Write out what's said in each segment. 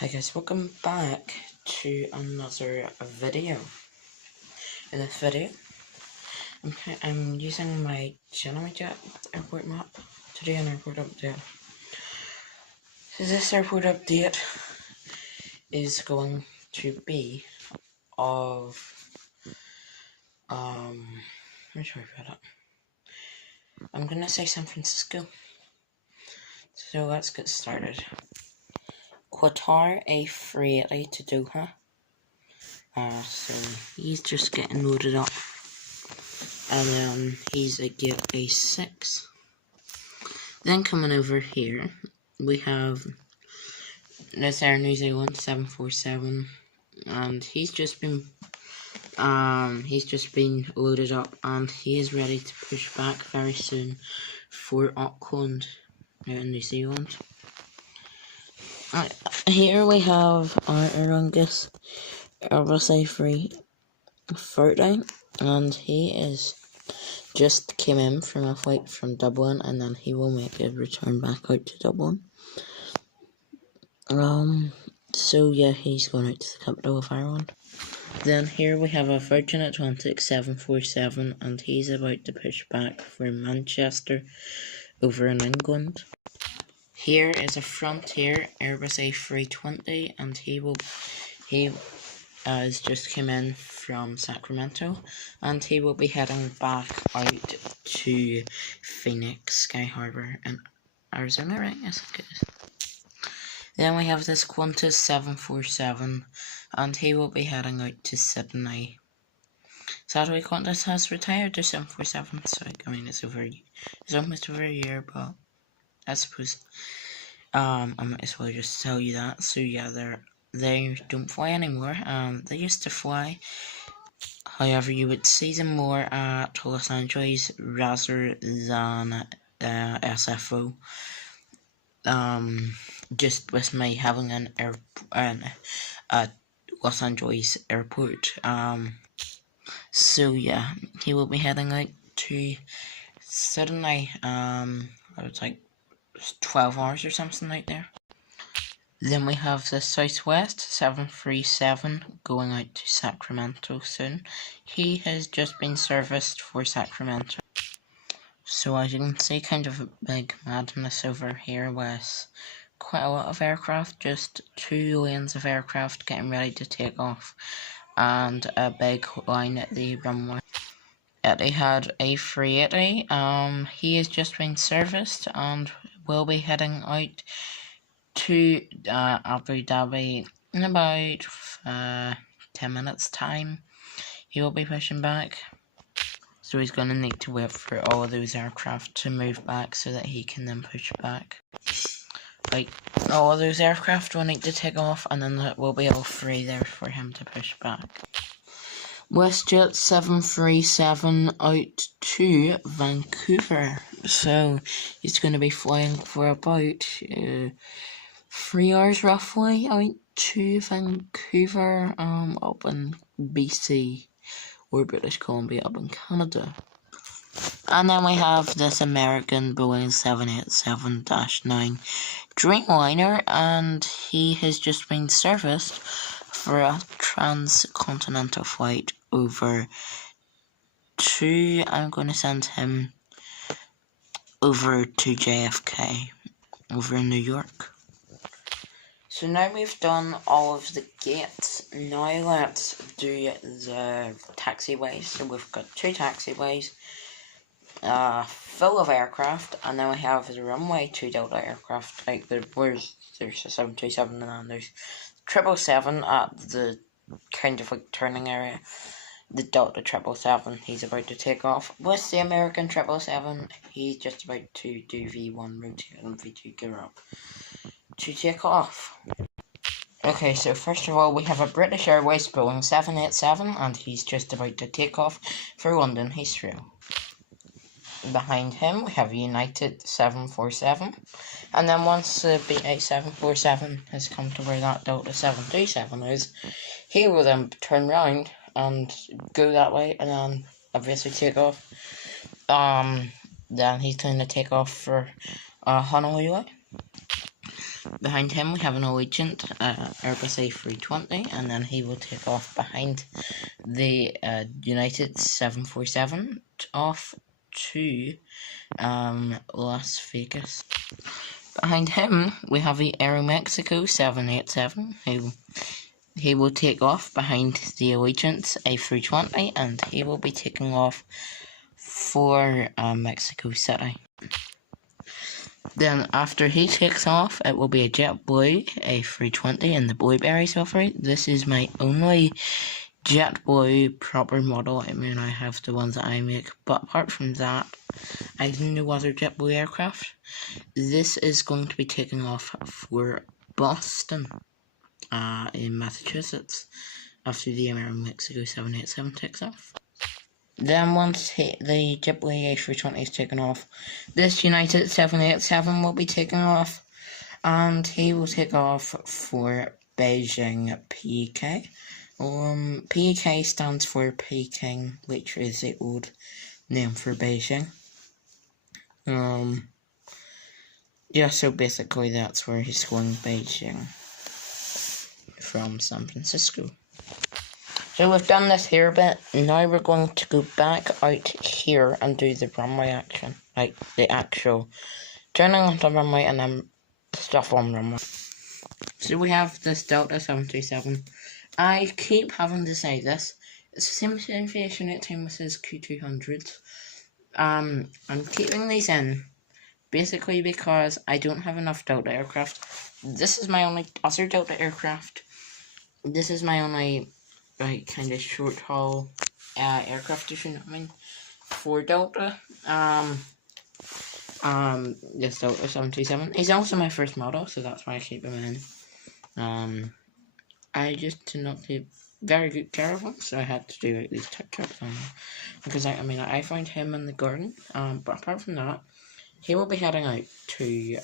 Hi guys, welcome back to another video. In this video, I'm using my Jet airport map to do an airport update. So this airport update is going to be of where should I put it? I'm gonna say San Francisco. So let's get started. Qatar A380 to Doha. So he's just getting loaded up. And then he's at gate A6. Then coming over here, we have this Air New Zealand 747, and he's just been loaded up, and he is ready to push back very soon for Auckland in New Zealand. Here we have our Airbus A330, and he is just came in from a flight from Dublin, and then he will make a return back out to Dublin. So yeah, he's going out to the capital of Ireland. Then here we have a Virgin Atlantic 747, and he's about to push back for Manchester over in England. Here is a Frontier Airbus A320, and he has just come in from Sacramento, and he will be heading back out to Phoenix Sky Harbor in Arizona, right? Yes, it is. Then we have this Qantas 747, and he will be heading out to Sydney. Sadly, Qantas has retired their 747, so I mean it's almost over a year, but I suppose I might as well just tell you that. So yeah, they don't fly anymore. They used to fly. However, you would see them more at Los Angeles rather than Sfo. Just with me having a Los Angeles airport. So yeah, he will be heading out to Sydney. It's like 12 hours or something like there. Then we have the Southwest 737 going out to Sacramento soon. He has just been serviced for Sacramento. So as you can see, kind of a big madness over here with quite a lot of aircraft, just 2 lanes of aircraft getting ready to take off, and a big line at the runway. Etihad A380, he has just been serviced and will be heading out to Abu Dhabi in about 10 minutes time. He will be pushing back, so he's going to need to wait for all of those aircraft to move back so that he can then push back. Like, all of those aircraft will need to take off, and then we'll be all free there for him to push back. WestJet 737 out to Vancouver, so he's going to be flying for about 3 hours roughly out to Vancouver, up in BC, or British Columbia, up in Canada. And then we have this American Boeing 787-9 Dreamliner, and he has just been serviced for a transcontinental flight over to, I'm going to send him over to JFK, over in New York. So now we've done all of the gates, now let's do the taxiways. So we've got 2 taxiways, full of aircraft, and then we have the runway 2 Delta aircraft. Like there's a 727, and then there's 777 at the kind of like turning area. The Delta 777, he's about to take off. With the American 777, he's just about to do V1 rotate and V2 gear up to take off. Okay, so first of all, we have a British Airways Boeing 787, and he's just about to take off for London Heathrow. Behind him, we have a United 747, and then once the BA 747 has come to where that Delta 727 is, he will then turn round and go that way, and then obviously take off. Then he's going to take off for Honolulu. Behind him we have an Allegiant Airbus A320, and then he will take off behind the United 747 off to Las Vegas. Behind him we have the Aeromexico 787, he will take off behind the Allegiant A320, and he will be taking off for Mexico City. Then after he takes off, it will be a JetBlue A320 in the Blueberry livery. This is my only JetBlue proper model. I mean, I have the ones that I make, but apart from that, I have no other JetBlue aircraft. This is going to be taking off for Boston, in Massachusetts, after the Mexico 787 takes off. Then once the JetBlue A320 is taken off, this United 787 will be taken off, and he will take off for Beijing PK. PK stands for Peking, which is the old name for Beijing. Yeah, so basically that's where he's going, Beijing, from San Francisco. So we've done this here bit, now we're going to go back out here and do the runway action, like the actual turning on the runway and then stuff on runway. So we have this Delta 737. I keep having to say this, it's the same aviation at time as his Q200s. I'm keeping these in, basically because I don't have enough Delta aircraft. This is my only other Delta aircraft. This is my only kind of short haul aircraft, if you know what I mean, for Delta. This Delta 737. He's also my first model, so that's why I keep him in. I just did not take very good care of him, so I had to do these tech trips on him. Because I found him in the garden. But apart from that, he will be heading out to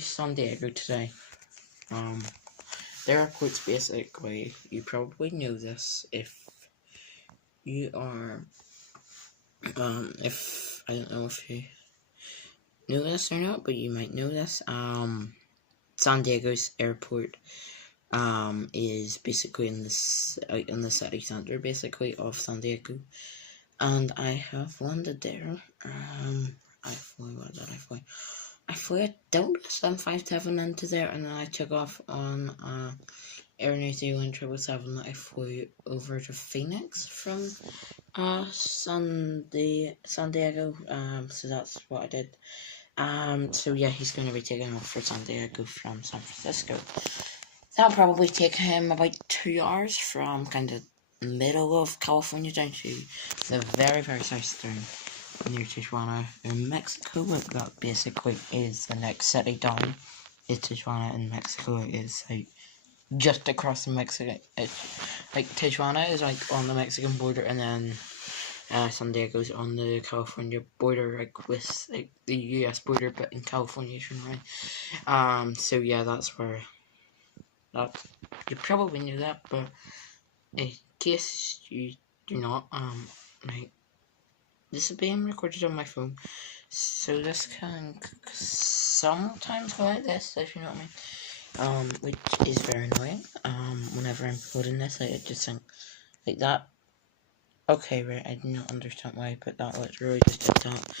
San Diego today. The airport's basically, you probably know this if you are, if, I don't know if you know this or not, but you might know this, San Diego's airport, is basically out in the city centre, basically, of San Diego, and I have landed there. I flew a Delta 757 into there, and then I took off on Air New Zealand 777 that I flew over to Phoenix from San Diego. So that's what I did. So yeah, he's going to be taking off for San Diego from San Francisco. That'll probably take him about 2 hours from kind of middle of California down to the very, very southern near Tijuana in Mexico. That basically is the next city down. Is Tijuana in Mexico. It is like just across the Mexican. Like Tijuana is like on the Mexican border, and then San Diego's on the California border, like with like the US border, but in California, right? So yeah, that's where. You probably knew that, but in case you do not, right. This is being recorded on my phone, so this can sometimes go like this, if you know what I mean, which is very annoying. Whenever I'm recording this, I just think like that. Okay, right, I do not understand why I put that, literally just did that,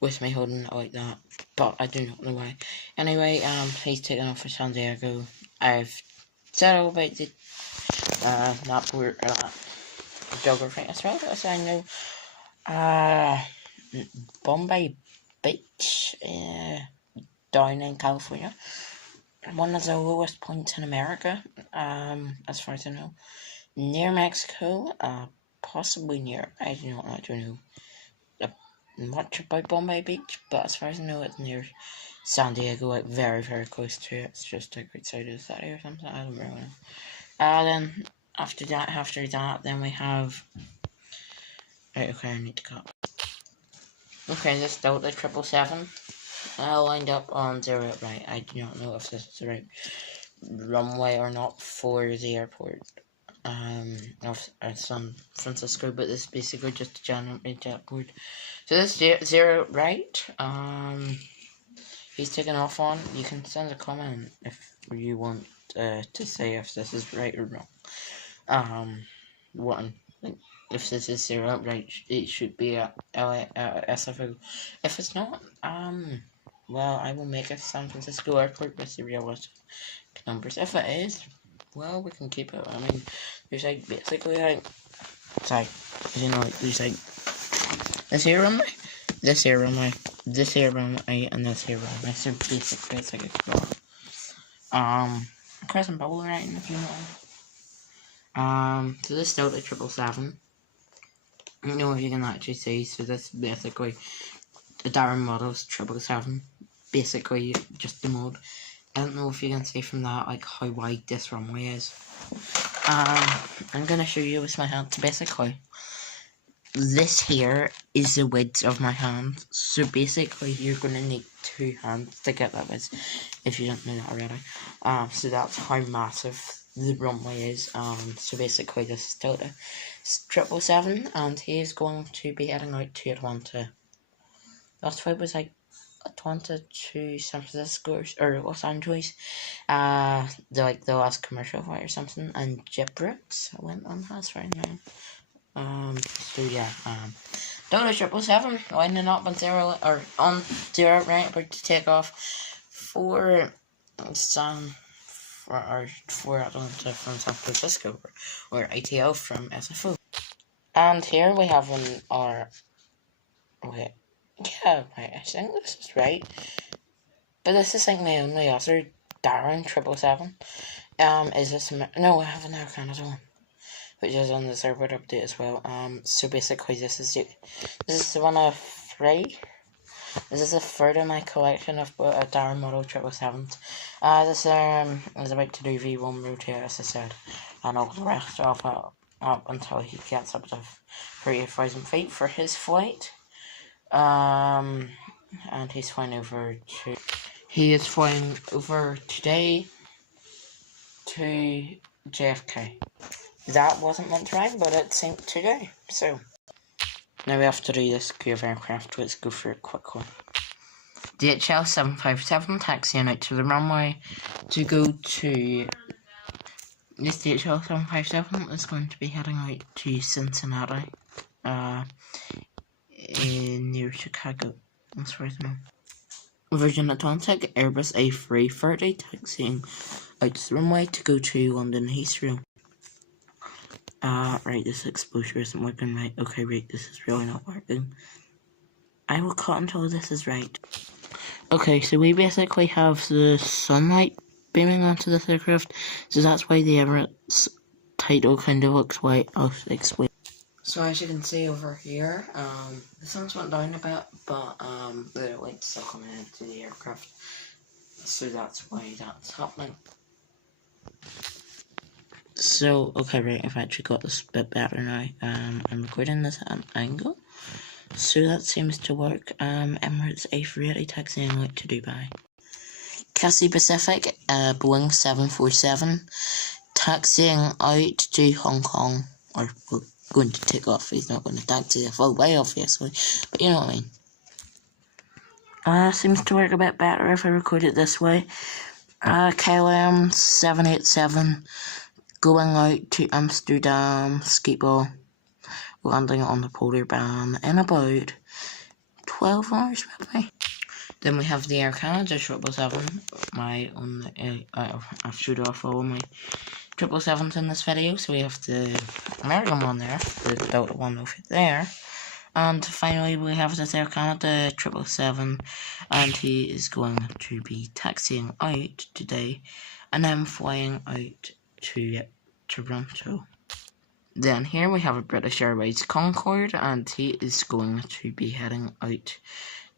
with me holding it like that, but I do not know why. Anyway, he's taking off for San Diego. I've said all about the, that word, geography as well, as I know. Bombay Beach, down in California, one of the lowest points in America, as far as I know, near Mexico, possibly near, I do not know much about Bombay Beach, but as far as I know, it's near San Diego, like very, very close to it. It's just like outside of the city or something, I don't really know. Then after that, then we have, right, okay, I need to cut. Okay, this Delta 777, lined up on 0 right. I do not know if this is the right runway or not for the airport of San Francisco, but this is basically just a general airport. So this 0 right, he's taken off on, you can send a comment if you want to say if this is right or wrong. One, like, if this is zero, right, it should be a SFO. If it's not, well, I will make a San Francisco Airport with the realistic numbers. If it is, well, we can keep it. I mean, there's like basically like, sorry, you know, like, there's like this here runway, this here runway, this here runway, and this here runway. So basically, it's like a crescent bowl right, if you know. So this Delta 777. I don't know if you can actually see. So this basically the Darren Models 777. Basically, just the mod. I don't know if you can see from that like how wide this runway is. I'm gonna show you with my hand. So basically, this here is the width of my hand. So basically, you're gonna need 2 hands to get that width, if you don't know that already. So that's how massive the runway is. So basically, this is Delta 777, and he is going to be heading out to Atlanta. That's why it was like Atlanta to San Francisco or Los Angeles. The last commercial flight or something, and JetBricks went on has right now. So yeah, Delta 777 lining up on zero right, about to take off for Atlanta from San Francisco, or ATL from SFO. And here we have I think this is right. But this is like my only other Darren 777. Is this no? I have an Air Canada one, which is on this airport update as well. So basically, this is the one of 3. This is a third in my collection of Darren Model 777s. This is about to do V1 rotate, as I said, and all the rest of it up until he gets up to 38,000 feet for his flight. And he's flying over to. He is flying over today to JFK. That wasn't meant to rhyme, but it seemed to do. So now we have to do this crew of aircraft. Let's go through it quickly. DHL 757 taxiing out to the runway to go to. This DHL 757 is going to be heading out to Cincinnati, near Chicago. That's right now. Virgin Atlantic Airbus A330 taxiing out to the runway to go to London Heathrow. Right, this exposure isn't working right. Okay, right, this is really not working. I will cut until this is right. Okay, so we basically have the sunlight beaming onto this aircraft, so that's why the Emirates title kind of looks white. I'll explain. So as you can see over here, the sun's went down a bit, but the light's still coming into the aircraft, so that's why that's happening. So, okay, right, I've actually got this a bit better now. I'm recording this at an angle, so that seems to work. Emirates A380 taxiing out to Dubai. Cathay Pacific, Boeing 747, taxiing out to Hong Kong, or going to take off. He's not going to taxi the full way, obviously, but you know what I mean. Seems to work a bit better if I record it this way. KLM 787, going out to Amsterdam, Schiphol, landing on the polar band in about 12 hours maybe. Then we have the Air Canada 777. I've showed off all my 777s in this video, so we have the American one there, the Delta one over there. And finally we have this Air Canada 777, and he is going to be taxiing out today, and then flying out to Toronto. Then here we have a British Airways Concorde, and he is going to be heading out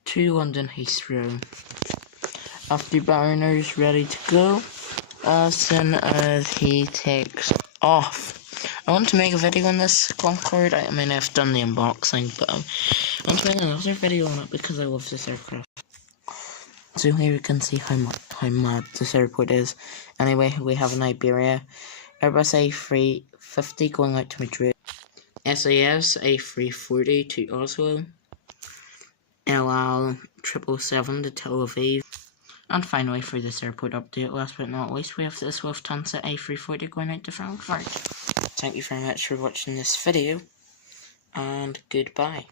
to London Heathrow. After burners ready to go, as soon as he takes off. I want to make a video on this Concorde. I mean, I've done the unboxing, but I want to make another video on it because I love this aircraft. So here you can see how mad this airport is. Anyway, we have an Iberia Airbus A350 going out to Madrid. SAS A340 to Oslo. LL 777 to Tel Aviv. And finally, for this airport update, last but not least, we have the Lufthansa A340 going out to Frankfurt. Thank you very much for watching this video, and goodbye.